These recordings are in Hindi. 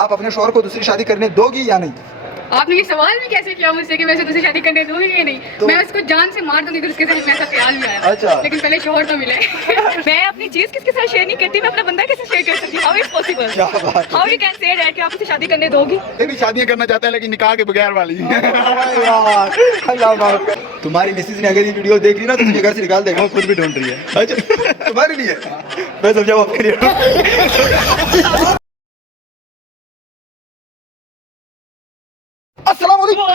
आप अपने शौहर को दूसरी शादी करने दोगी या नहीं? आपने ये सवाल भी कैसे किया मुझसे कि मैं उसे दूसरी शादी करने दूंगी या नहीं? तो मैं उसको जान से मार दूंगी तो उसके साथ ऐसा ख्याल भी आया। अच्छा। लेकिन पहले शोहर तो मिले। मैं अपनी चीज किसके साथ शेयर नहीं करती, मैं अपना बंदा कैसे शेयर कर सकती हूँ? How is possible? क्या बात है? How you can say that कि आप उसे शादी करने दोगी? ये भी शादियां करना चाहता है लेकिन निकाह के बगैर वाली। यार, अल्लाह माफ करे। तुम्हारी मिसेज ने अगर ये वीडियो देख ली ना तो तुझे घर से निकाल देगा। वो खुद भी ढूंढ रही है। अच्छा, तुम्हारे लिए मैं समझा वो आपके लिए। अस्सलाम वालेकुम।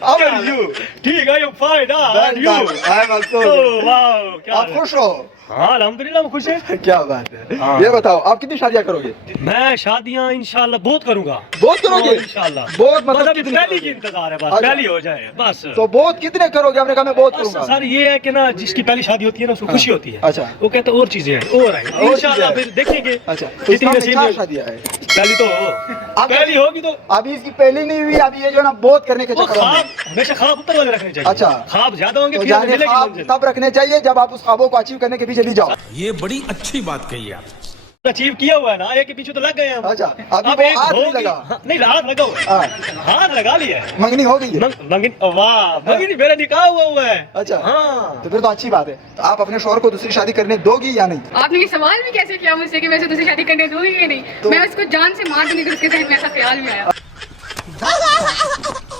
How are you? ठीक है, you fine, and you? I'm also. Oh, wow, क्या आप खुश हो? हाँ, अल्हम्दुलिल्लाह मैं खुश है। क्या बात है? हाँ। ये बताओ आप कितनी शादियां करोगे? मैं शादियां इंशाल्लाह बहुत करूंगा। बहुत करोगे? इंशाल्लाह। बहुत मतलब मतलब कितनी पहली की करोगे? इंतजार है, बस अच्छा। पहली हो जाए बस। तो बहुत कितने करोगे? आपने कहा मैं बहुत बस करूंगा। सर ये है कि ना जिसकी पहली शादी होती है ना उसको खुशी होती है। अच्छा। वो कहता है और चीजें हैं और है और इंशाल्लाह चीजें फिर देखेंगे। अच्छा, तो कितनी इस्लाम में नसीब चार है। शादियां है। पहली तो हो, अब पहली होगी तो अभी इसकी पहली नहीं हुई, अभी ये जो है ना बहुत करने के वो चक्कर में। ख्वाब हमेशा ख्वाब ऊपर वाले रखने चाहिए। अच्छा। ख्वाब ज्यादा होंगे तो फिर जाने मिलेगी ख्वाब मंजिल। तब रखने चाहिए जब आप उस ख्वाबों को अचीव करने के पीछे भी जाओ। ये बड़ी अच्छी बात कही आप। अचीव किया हुआ है ना, एक के पीछे तो लग गए हम। अच्छा, अभी अब वो एक हाथ नहीं होगी। लगा। हाँ, नहीं हाथ लगा हुआ है। हाँ। हाथ लगा लिया है। मंगनी हो गई है। वाह मंगनी मेरा निकाह हुआ है। अच्छा। हाँ तो फिर तो अच्छी बात है। तो आप अपने शौहर को दूसरी शादी करने दोगी या नहीं? आपने ये सवाल भी कैसे किया मुझसे कि मैं उसे दूसरी शादी करने दूंगी या नहीं? तो- मैं उसको जान से मार दूंगी तो उसके साथ ऐसा ख्याल भी आया।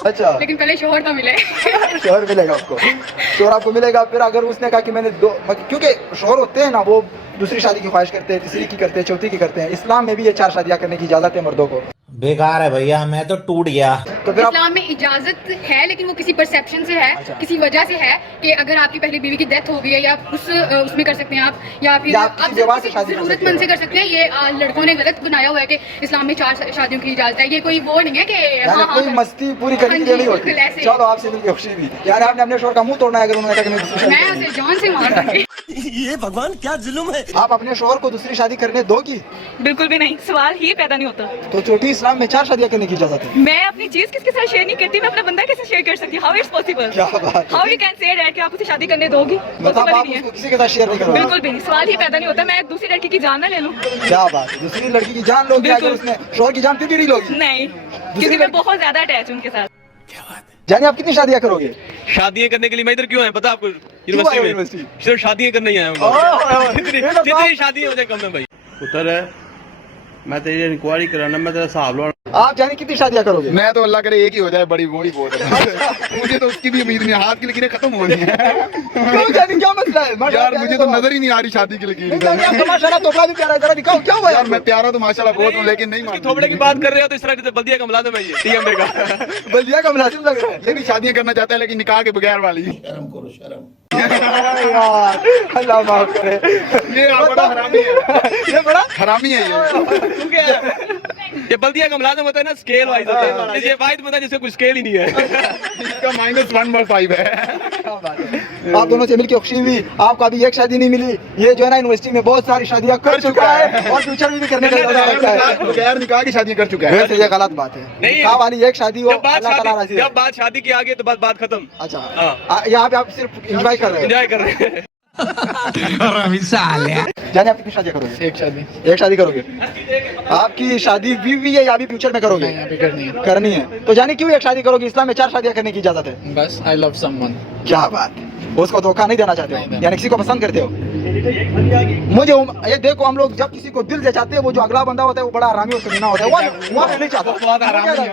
अच्छा, लेकिन पहले शोहर तो मिले। शौहर मिलेगा आपको। शौहर आपको मिलेगा। फिर अगर उसने कहा कि मैंने दो, क्योंकि शौहर होते हैं ना वो दूसरी शादी की ख्वाहिश करते हैं, तीसरी की करते हैं, चौथी की करते हैं। इस्लाम में भी ये 4 शादियां करने की इजाजत है मर्दों को। बेकार है भैया, मैं तो टूट गया। तो फिर आप इस्लाम में इजाजत है लेकिन वो किसी परसेप्शन से है। अच्छा। किसी वजह से है कि अगर आपकी पहली बीवी की डेथ हो गई है या उसमें कर सकते हैं आप, या फिर या आप किसी बेवा से किसी शादी कर सकते जरूरतमंद से हैं। कर सकते हैं। ये लड़कों ने गलत बनाया हुआ है कि इस्लाम में 4 शादियों की इजाजत है। ये कोई वो नहीं है कि यानी कोई मस्ती पूरी करने के लिए नहीं होती। बिल्कुल ऐसे। चलो आपसे मिलकर खुशी भी। यार आपने अपने शौहर का मुंह तोड़ना है अगर उन्होंने कहा कि मैं दूसरी शादी मैं करूंगी। उसे जान से मार दूंगी। ये भगवान क्या जुल्म है। आप अपने शौहर को दूसरी शादी करने दोगी? बिल्कुल भी नहीं, सवाल ही पैदा नहीं होता। तो छोटी इस्लाम में 4 शादियां करने की इजाजत है। मैं अपनी चीज किसके साथ शेयर नहीं करती, मैं अपना बंदा कैसे शेयर कर सकती हूँ? How is possible? क्या बात है? How you can say that कि आप उसे शादी करने दोगी? मतलब पॉसिबल ही आप नहीं है। उसको किसी के साथ शेयर नहीं करोगे? बिल्कुल भी नहीं, सवाल ही पैदा नहीं होता। मैं दूसरी लड़की की जान ना ले लूं? क्या बात है? दूसरी लड़की की जान लोगी अगर बिल्कुल। उसने शौहर की जान फिर भी नहीं लोगी? नहीं, क्योंकि मैं लड़की- बहुत ज्यादा अटैच हूँ उनके साथ। जानी आप कितनी शादियां करोगे? शादियां करने के लिए मैं इधर क्यों आया पता आपको? आए यूनिवर्सिटी में यूनिवर्सिटी? सिर्फ शादियां करने ही आया हूँ। जितनी शादियां हो जाए कम है भाई। पुत्र है, मैं तेरी इंक्वायरी कराना, मैं तेरा हिसाब लो। आप जानी कितनी शादियां करोगे? मैं तो अल्लाह करे एक ही हो जाए, बड़ी वो ही बहुत है। मुझे तो उसकी भी उम्मीद नहीं है, हाथ की लकीरें खत्म हो रही हैं। क्यों जानी, क्या मसला है? यार मुझे तो नजर ही नहीं आ रही शादी की नहीं जानी, लकीर। आपका माशाल्लाह तोबड़ा भी प्यारा है, जरा दिखाओ क्या हुआ यार यार? मैं प्यारा तो माशाल्लाह बहुत हूँ लेकिन नहीं इसकी मानती। थोबड़े की बात कर रहे हो तो इस तरह से बल्दिया का मुलाजिम है ये टीएमए का। बल्दिया का मुलाजिम लग रहा है। ये भी शादियां करना चाहता है लेकिन निकाह के बगैर वाली। यार अल्लाह माफ करे। ये बड़ा हरामी है, ये बड़ा हरामी है ये। ये बल्दिया का मुलाजिम होता है ना, स्केल वाइज होता है। ये वाइज होता है जिसका कोई स्केल ही नहीं है। इसका -1/5 है। आप दोनों से मिलकर खुशी हुई। आपको अभी एक शादी नहीं मिली। ये जो है ना यूनिवर्सिटी में बहुत सारी शादियां कर चुका है और फ्यूचर में भी करने का इरादा रखता है। बगैर निकाह की शादियां कर चुका है। वैसे ये गलत बात है। नहीं। निकाह वाली एक शादी हो, अल्लाह ताला राजी है। जब बात शादी की आ गई तो बात खत्म। अच्छा, हाँ। यहाँ पे आप सिर्फ एंजॉय कर रहे हो। एंजॉय कर रहे हैं। जाने आप कितनी शादी करोगे? एक शादी करोगे। आपकी शादी भी है या अभी फ्यूचर में करोगे? अभी करनी है। तो जाने क्यों एक शादी करोगे? इस्लाम में 4 शादियां करने की इजाजत है। बस आई लव समवन। क्या बात है? उसको धोखा नहीं देना चाहते हो, यानी किसी को पसंद करते हो? ये देखो, हम लोग जब किसी को दिल से चाहते हैं, वो जो अगला बंदा होता है वो बड़ा हरामी और कमीना होता है। वो मैं नहीं चाहता।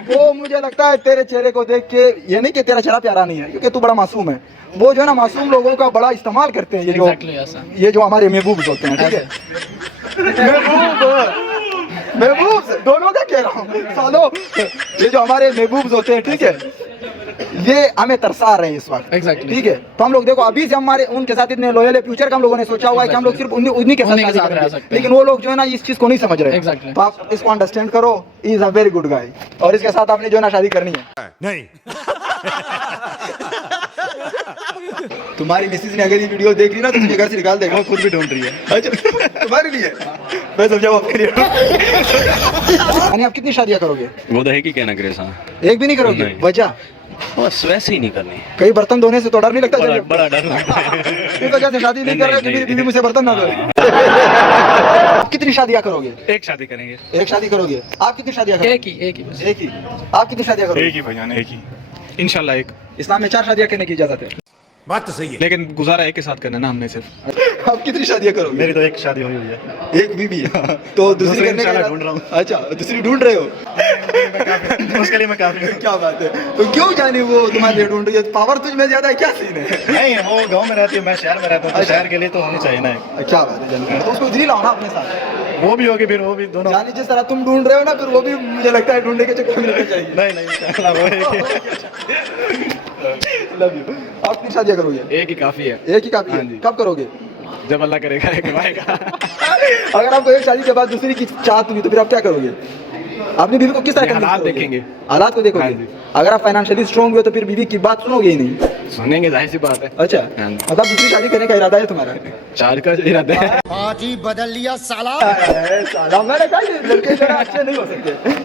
वो मुझे लगता है तेरे चेहरे को देख के, ये नहीं कि तेरा चेहरा प्यारा नहीं है, क्योंकि तू बड़ा मासूम है। वो जो है ना मासूम लोगों का बड़ा इस्तेमाल करते हैं। ये जो हमारे महबूब होते हैं, ठीक है? महबूब दोनों का कह रहा हूँ सालो। ये जो हमारे महबूब होते हैं, ठीक है, ये हमें तरसा रहे हैं इस वक्त। ठीक है, तो हम लोग देखो अभी से हमारे उनके साथ इतने लॉयल है। फ्यूचर का हम लोगों ने सोचा हुआ है कि हम लोग सिर्फ उन्हीं के साथ शादी करेंगे, लेकिन वो लोग जो है ना इस चीज को नहीं समझ रहे। तो आप इसको अंडरस्टैंड करो। Is a very good guy और इसके साथ आपने जो है ना शादी करनी है। नहीं। तुम्हारी मिसेज ने अगर ये वीडियो देख ली ना तो तुझे घर से निकाल देगा। वो खुद भी ढूंढ रही है। अच्छा, तुम्हारे लिए मैं समझा वो आपके लिए। यानी आप कितनी शादियां करोगे? वो तो है कि कहना ग्रेस। हाँ एक भी नहीं करोगे? नहीं। वजह बस वैसे ही नहीं करनी। कहीं बर्तन धोने से तो डर नहीं लगता? बड़ा जब बड़ा डर लगता है। इस वजह से शादी नहीं कर रहे हो कि मेरी बीवी मुझसे बर्तन ना धोए। आप कितनी शादियां करोगे? एक शादी करेंगे। एक शादी करोगे। आप कितनी शादियां करोगे? एक ही बस। एक ही। आप कितनी शादियां करोगे? ही भैया, एक ही इंशाल्लाह एक। इस्लाम में 4 शादियां करने की इजाजत है, बात तो सही है। लेकिन गुजारा एक के साथ करना ना हमने सिर्फ। आप कितनी शादियां करोगे? मेरी तो एक शादी हुई हुई है। एक बीवी है तो दूसरी करने का इंशाल्लाह ढूंढ रहा हूँ। अच्छा, दूसरी ढूंढ रहे हो? उसके लिए मैं काफी क्या बात है। तो क्यों जाने वो तुम्हारे लिए ढूंढ रही है? पावर तुझ में ज्यादा है, क्या सीन है? नहीं, वो गांव में रहती है, मैं शहर में रहता हूँ, तो शहर के लिए तो होनी चाहिए ना। क्या बात है जाने, तो उसको इधर लाओ ना अपने साथ। वो भी होगी, फिर वो भी दोनों। जाने जिस तरह तुम ढूंढ रहे हो ना, फिर वो भी मुझे लगता है ढूंढने के चक्कर में रहना चाहिए। नहीं इंशाल्लाह वो एक ही। Love you. आप कितनी शादियां करोगे? एक ही काफी है। एक ही काफी है। कब करोगे? जब अल्लाह करेगा एक आएगा। अगर आपको एक शादी के बाद दूसरी की चाहत हुई तो फिर आप क्या करोगे? अपनी बीवी को किस तरह हालात देखेंगे। हालात को देखोगे। हाँ जी। अगर आप फाइनेंशियली स्ट्रॉन्ग हुए तो फिर बीवी की बात सुनोगे ही नहीं। सुनेंगे, जाहिर सी बात है। अच्छा, हाँ जी। मतलब दूसरी शादी करने का इरादा है तुम्हारा? 4 का इरादा है। आज ही बदल लिया साला। साला, मैंने कहा ये लड़के जो है अच्छे नहीं हो सकते।